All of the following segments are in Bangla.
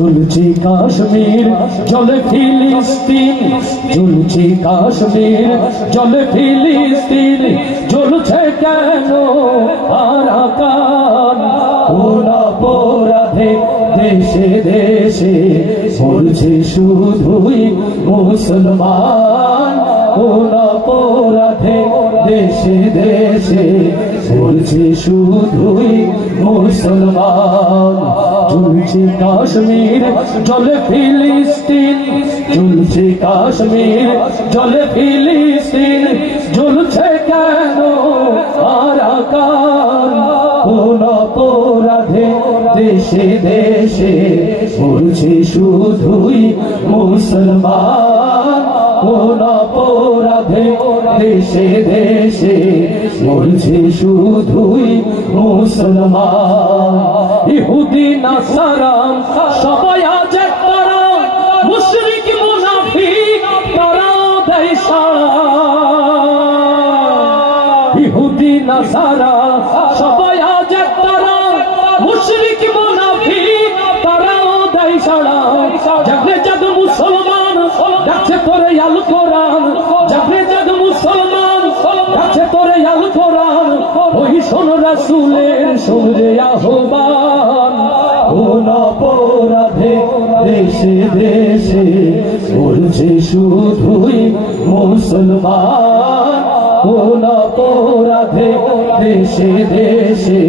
ঝুলছে কাশ্মীর জলে ফিলিস্তিন, ঝুলছে কাশ্মীর জলে ফিলিস্তিন, ঝুলছে কেন আরাকান? কোন অপরাধে দেশে দেশে মরছে শুধুই মুসলমান? কোন অপরাধে দেশে দেশে মরছে শুধুই মুসলমান? ঝুলছে কাশ্মীর জলে ফিলিস্তিন, ঝুলছে কাশ্মীর জলে ফিলিস্তিন, ঝুলছে কেন আরাকান? কোন অপরাধে দেশে দেশে মরছে শুধুই মুসলমান? কোন অপরাধে দেশে দেশে মরছে শুধুই মুসলমান? ইহুদি নাসারা সবাই আজ তারা, মুশরিক মুনাফিক তারা দেয় সাড়া। ইহুদি নাসারা সবাই আজ তারা, মুশরিক মুনাফিক তারাও দেয় সাড়া। জাগরে জাগ মুসলমান গাছে তোরে আল কোরআন, জাগরে জাগ মুসলমান গাছে তোরে আল কোরআন। ওই শোন রাসূলের সূরে আহ্বান। কোন অপরাধে দেশে দেশে মরছে শুধুই মুসলমান? কোন অপরাধে দেশে দেশে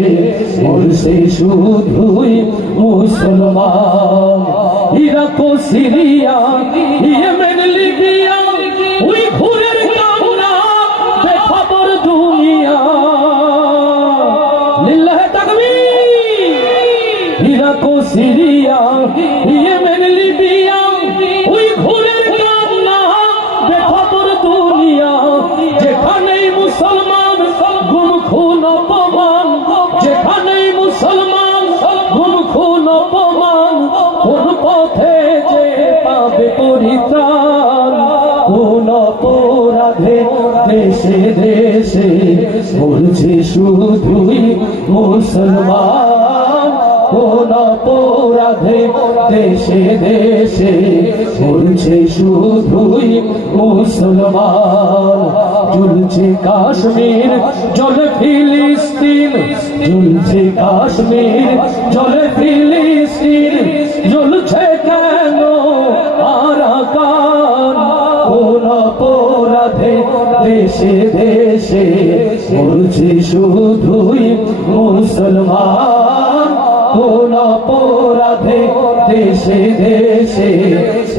মরছে শুধুই মুসলমান? ইরাক ও সিরিয়া, ইয়েমেন, লিবিয়া, ওই ঘুরের কান্না বেখবর দুনিয়া। লিল্লাহে তাকবীর। ইরাক ও সিরিয়া, ইয়েমেন, লিবিয়া, ওই ঘুরের কান্না বেখবর দুনিয়া। যেখানেই মুসলমান গুম খুন অপমান, যেখানেই মুসলমান গুম খুন অপমান, কোন পথে যে পাবে পরিত্রাণ? কোন অপরাধে দেশে দেশে মরছে শুধুই মুসলমান? কোন অপরাধে দেশে দেশে মরছে শুধুই মুসলমান? ঝুলছে কাশ্মীর জলে ফিলিস্তিন, ঝুলছে কাশ্মীর জলে ফিলিস্তিন, ঝুলছে কেন আরাকান? কোন অপরাধে দেশে দেশে মরছে শুধুই মুসলমান? কোন অপরাধে দেশে দেশে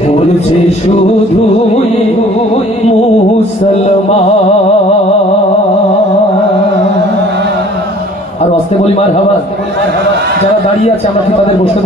মরছে শুধুই মুসলমান? আর আস্তে বলি মারহাবা। যারা দাঁড়িয়ে আছে আমরা কি তাদের বসতে